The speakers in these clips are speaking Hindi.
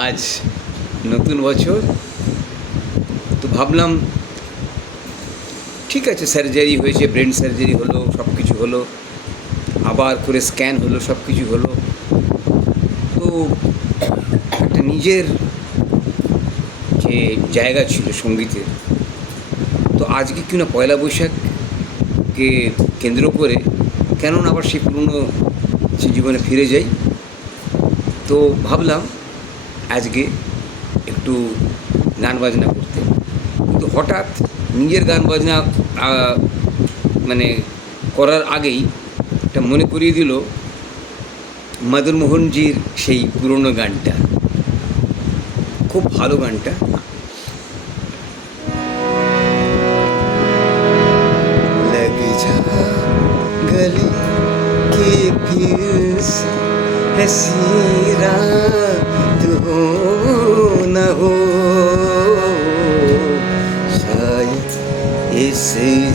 আজ নতুন বছর, তো ভাবলাম ঠিক আছে, সার্জারি হয়েছে, ব্রেন সার্জারি হলো, সব কিছু হলো, আবার করে স্ক্যান হলো, সব কিছু হলো। তো একটা নিজের যে জায়গা ছিল সঙ্গীতের, তো আজকে কি না পয়লা বৈশাখকে কেন্দ্র করে কেন না আবার সেই পুরনো সে জীবনে ফিরে যাই। তো ভাবলাম আজকে একটু গান বাজনা করতে, কিন্তু হঠাৎ নিজের গান বাজনা মানে করার আগেই এটা মনে করিয়ে দিল মদন মোহনজির সেই পুরনো গানটা, খুব ভালো গানটা। लग जा गले के फिर से हंसी रात हो न हो, शायद इस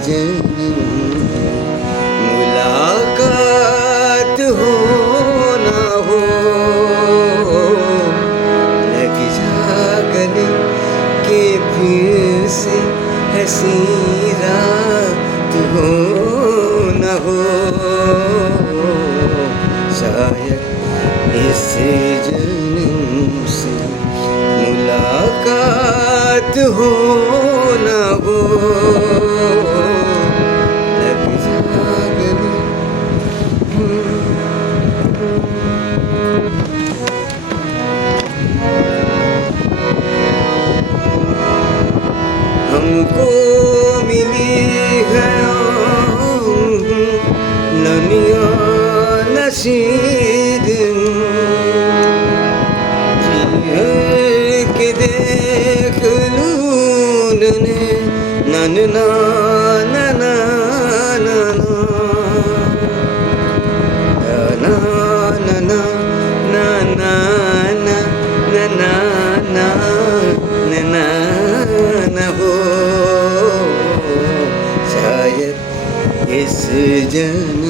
जन्म में मुलाकात हो न हो। लग जा गले के फिर से हंसी रात हो न हो, शायद इस जन्म से मुलाकात हो न हो। लग जा गले हमको मिली है ननिया नसीब, के देख लूं नन ना ना ना ना ना ना ना ना ना ना ना ना ना ना हो, शायद इस जन्म